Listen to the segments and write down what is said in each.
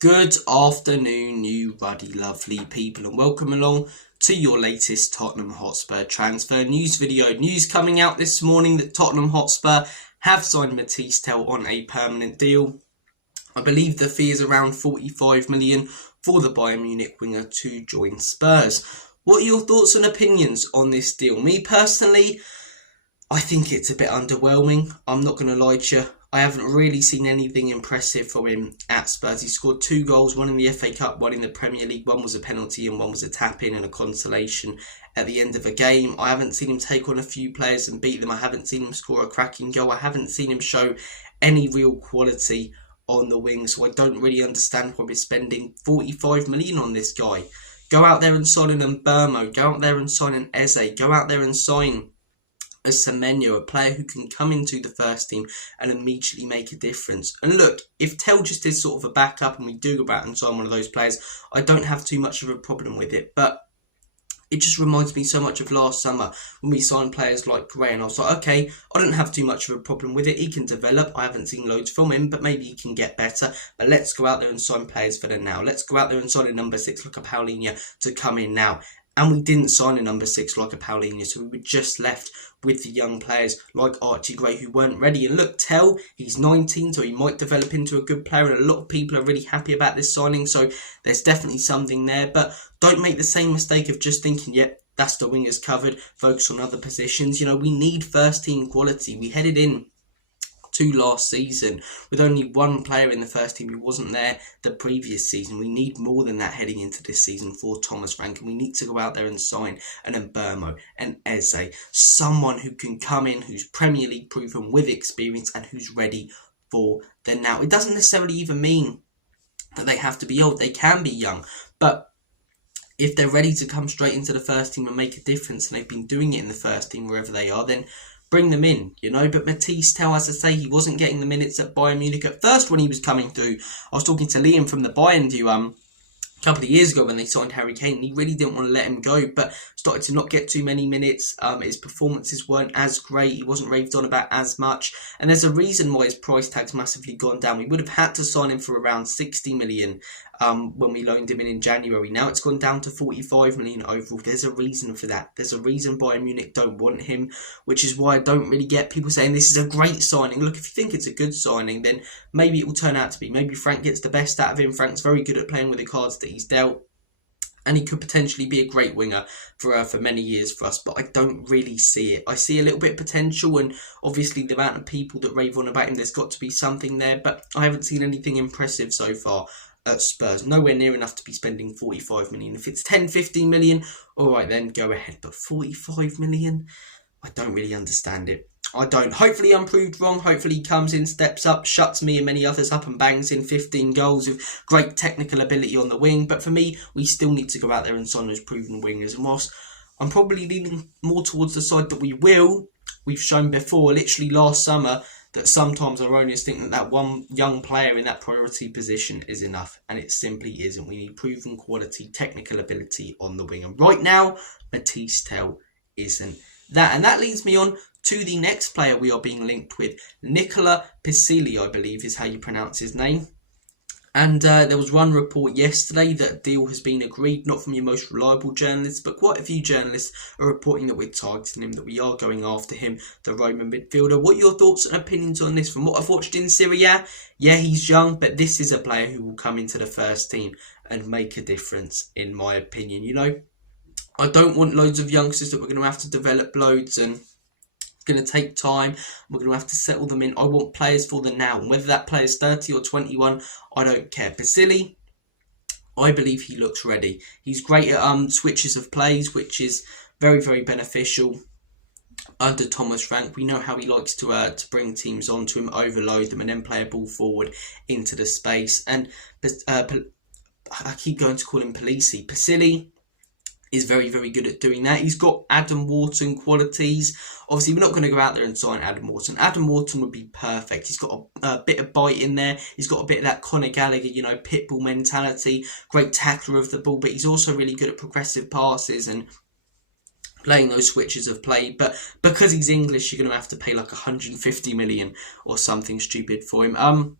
Good afternoon, you ruddy lovely people, and welcome along to your latest Tottenham Hotspur transfer news video. News coming out this morning that Tottenham Hotspur have signed Mathys Tel on a permanent deal. I believe the fee is around 45 million for the Bayern Munich winger to join Spurs. What are your thoughts and opinions on this deal? Me personally, I think it's a bit underwhelming. I'm not going to lie to you. I haven't really seen anything impressive from him at Spurs. He scored 2 goals, one in the FA Cup, one in the Premier League. One was a penalty and one was a tap-in and a consolation at the end of a game. I haven't seen him take on a few players and beat them. I haven't seen him score a cracking goal. I haven't seen him show any real quality on the wing. So I don't really understand why we're spending 45 million on this guy. Go out there and sign an Mbeumo. Go out there and sign an Eze. Go out there and sign a Semenyo, a player who can come into the first team and immediately make a difference. And look, if Tel just is sort of a backup and we do go out and sign one of those players, I don't have too much of a problem with it. But it just reminds me so much of last summer when we signed players like Gray, and I was like, okay, I don't have too much of a problem with it. He can develop. I haven't seen loads from him, but maybe he can get better. But let's go out there and sign players for the now. Let's go out there and sign a number 6 like a Paulinho to come in now. And we didn't sign a number 6 like a Paulinho, so we were just left with the young players like Archie Gray who weren't ready. And look, Tel, he's 19, so he might develop into a good player, and a lot of people are really happy about this signing, so there's definitely something there. But don't make the same mistake of just thinking, yep, that's the wingers covered, focus on other positions. You know, we need first team quality. We headed in to last season with only one player in the first team who wasn't there the previous season. We need more than that heading into this season for Thomas Frank, and we need to go out there and sign an Mbeumo, an Eze, someone who can come in, who's Premier League proven with experience and who's ready for the now. It doesn't necessarily even mean that they have to be old. They can be young, but if they're ready to come straight into the first team and make a difference, and they've been doing it in the first team wherever they are, then bring them in, you know. But Mathys Tel, as I say, he wasn't getting the minutes at Bayern Munich at first when he was coming through. I was talking to Liam from the Bayern view a couple of years ago when they signed Harry Kane, and he really didn't want to let him go, but started to not get too many minutes. His performances weren't as great. He wasn't raved on about as much, and there's a reason why his price tag's massively gone down. We would have had to sign him for around 60 million when we loaned him in January. Now it's gone down to 45 million overall. There's a reason for that. There's a reason Bayern Munich don't want him, which is why I don't really get people saying this is a great signing. Look, if you think it's a good signing, then maybe it will turn out to be. Maybe Frank gets the best out of him. Frank's very good at playing with the cards that he's dealt, and he could potentially be a great winger for many years for us, but I don't really see it. I see a little bit of potential, and obviously the amount of people that rave on about him, there's got to be something there, but I haven't seen anything impressive so far at Spurs. Nowhere near enough to be spending 45 million. If it's 10, 15 million, all right, then go ahead, but 45 million? I don't really understand it. I don't. Hopefully I'm proved wrong. Hopefully he comes in, steps up, shuts me and many others up and bangs in 15 goals with great technical ability on the wing. But for me, we still need to go out there and sign those proven wingers. And whilst I'm probably leaning more towards the side that we will, we've shown before, literally last summer, that sometimes our owners think that one young player in that priority position is enough. And it simply isn't. We need proven quality, technical ability on the wing. And right now, Mathys Tel isn't that. And that leads me on to the next player we are being linked with. Pissili, I believe is how you pronounce his name. And there was one report yesterday that a deal has been agreed, not from your most reliable journalists, but quite a few journalists are reporting that we're targeting him, that we are going after him, the Roman midfielder. What are your thoughts and opinions on this? From what I've watched in Serie A, yeah, he's young, but this is a player who will come into the first team and make a difference, in my opinion. You know, I don't want loads of youngsters that we're going to have to develop loads and going to take time. We're going to have to settle them in. I want players for the now, and whether that player is 30 or 21, I don't care. Pissili, I believe he looks ready. He's great at switches of plays, which is very, very beneficial under Thomas Frank. We know how he likes to bring teams onto him, overload them, and then play a ball forward into the space. And I keep going to call him Pissili is very, very good at doing that. He's got Adam Wharton qualities. Obviously, we're not going to go out there and sign Adam Wharton. Adam Wharton would be perfect. He's got a bit of bite in there. He's got a bit of that Conor Gallagher, you know, pitbull mentality. Great tackler of the ball, but he's also really good at progressive passes and playing those switches of play. But because he's English, you're going to have to pay like 150 million or something stupid for him.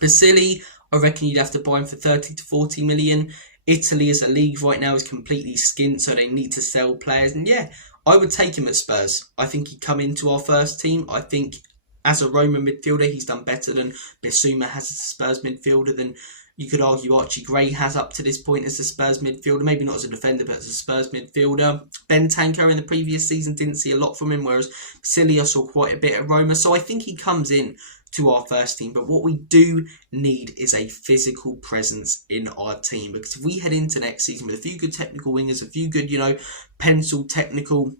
Pissili, I reckon you'd have to buy him for 30 to 40 million. Italy as a league right now is completely skint, so they need to sell players. And yeah, I would take him at Spurs. I think he'd come into our first team. I think as a Roma midfielder, he's done better than Bissouma has as a Spurs midfielder, than you could argue Archie Gray has up to this point as a Spurs midfielder. Maybe not as a defender, but as a Spurs midfielder. Ben Tanko in the previous season didn't see a lot from him, whereas Pissili I saw quite a bit at Roma. So I think he comes in to our first team. But what we do need is a physical presence in our team. Because if we head into next season with a few good technical wingers, a few good, pencil technical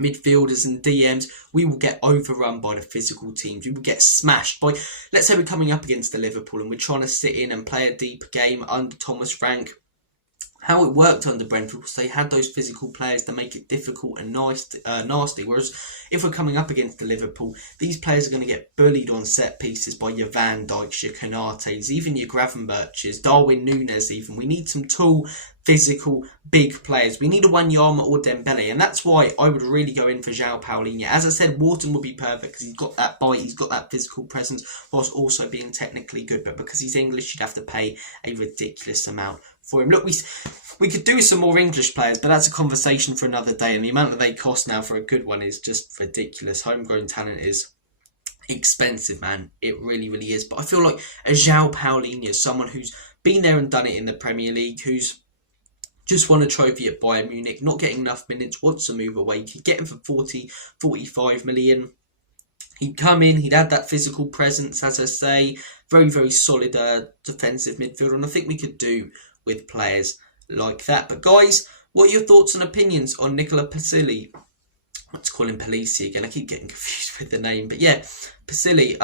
midfielders and DMs, we will get overrun by the physical teams. We will get smashed by, let's say we're coming up against the Liverpool and we're trying to sit in and play a deep game under Thomas Frank. How it worked under Brentford was they had those physical players to make it difficult and nasty. Whereas if we're coming up against the Liverpool, these players are going to get bullied on set pieces by your Van Dijks, your Konates, even your Gravenberches, Darwin Núñez even. We need some tall, physical, big players. We need a Wanyama or Dembele, and that's why I would really go in for João Paulinho. As I said, Wharton would be perfect because he's got that bite, he's got that physical presence, whilst also being technically good. But because he's English, you'd have to pay a ridiculous amount for him. Look, we could do with some more English players, but that's a conversation for another day. And the amount that they cost now for a good one is just ridiculous. Homegrown talent is expensive, man. It really, really is. But I feel like a João Paulinho, someone who's been there and done it in the Premier League, who's just won a trophy at Bayern Munich, not getting enough minutes, wants to move away. You could get him for 40, 45 million. He'd come in, he'd add that physical presence, as I say, very, very solid defensive midfielder. And I think we could do with players like that. But guys, what are your thoughts and opinions on Nicola Pissili? Let's call him Pissili again. I keep getting confused with the name. But yeah, Pissili.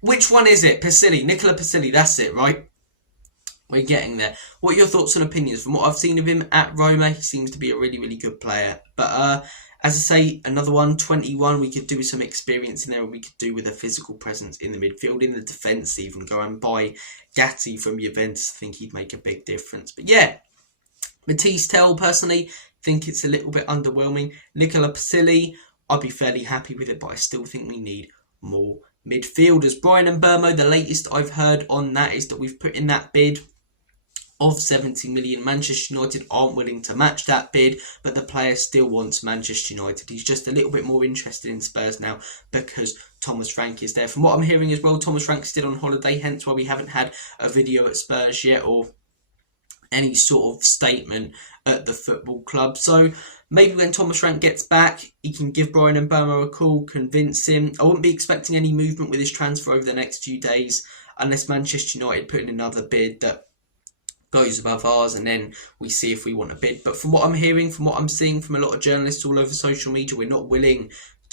Which one is it? Pissili. Nicola Pissili. That's it, right? We're getting there. What are your thoughts and opinions? From what I've seen of him at Roma, he seems to be a really, really good player. But as I say, another one, 21, we could do with some experience in there. We could do with a physical presence in the midfield, in the defence even. Go and buy Gatti from Juventus. I think he'd make a big difference. But yeah, Mathys Tel, personally, think it's a little bit underwhelming. Nicola Pissili, I'd be fairly happy with it, but I still think we need more midfielders. Bryan Mbeumo, the latest I've heard on that is that we've put in that bid of 70 million. Manchester United aren't willing to match that bid, but the player still wants Manchester United. He's just a little bit more interested in Spurs now because Thomas Frank is there. From what I'm hearing as well, Thomas Frank's still on holiday, hence why we haven't had a video at Spurs yet or any sort of statement at the football club. So maybe when Thomas Frank gets back, he can give Bryan Mbeumo a call, convince him. I wouldn't be expecting any movement with his transfer over the next few days unless Manchester United put in another bid that goes above ours, and then we see if we want a bid. But from what I'm hearing, from what I'm seeing from a lot of journalists all over social media, we're not willing,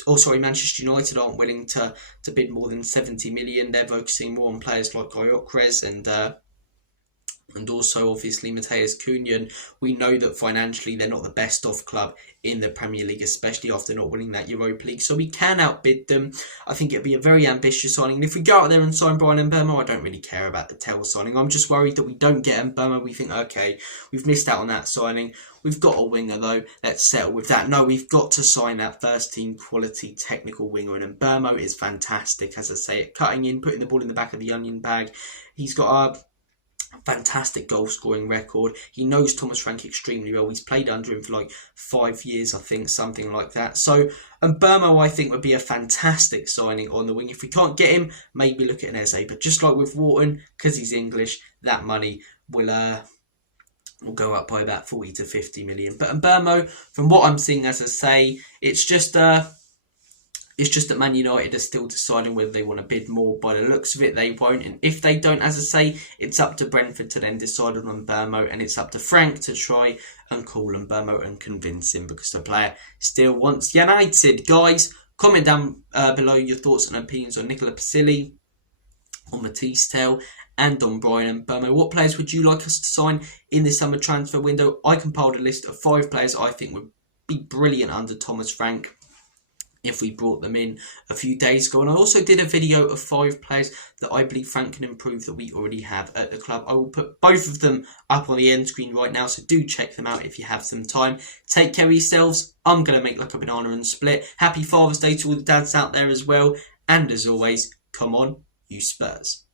Manchester United aren't willing to bid more than 70 million. They're focusing more on players like Gyökeres and also obviously Matheus Cunha. We know that financially they're not the best off club in the Premier League, especially after not winning that Europa League. So we can outbid them. I think it'd be a very ambitious signing. And if we go out there and sign Bryan Mbeumo, I don't really care about the Tel signing. I'm just worried that we don't get Mbeumo. We think, okay, we've missed out on that signing. We've got a winger though. Let's settle with that. No, we've got to sign that first team quality technical winger. And Mbeumo is fantastic, as I say, at cutting in, putting the ball in the back of the onion bag. He's got a fantastic goal scoring record. He knows Thomas Frank extremely well. He's played under him for like 5 years, I think, something like that. So Mbeumo, I think, would be a fantastic signing on the wing. If we can't get him, maybe look at an Eze. But just like with Wharton, because he's English, that money will go up by about 40 to 50 million. But Mbeumo, from what I'm seeing, as I say, it's just that Man United are still deciding whether they want to bid more. By the looks of it, they won't. And if they don't, as I say, it's up to Brentford to then decide on Mbeumo. And it's up to Frank to try and call Mbeumo and convince him, because the player still wants United. Guys, comment down below your thoughts and opinions on Nicola Pissili, on Mathys Tel, and on Bryan Mbeumo. What players would you like us to sign in this summer transfer window? I compiled a list of 5 players I think would be brilliant under Thomas Frank if we brought them in a few days ago. And I also did a video of 5 players that I believe Frank can improve that we already have at the club. I will put both of them up on the end screen right now, so do check them out if you have some time. Take care of yourselves. I'm going to make like a banana and split. Happy Father's Day to all the dads out there as well. And as always, come on, you Spurs.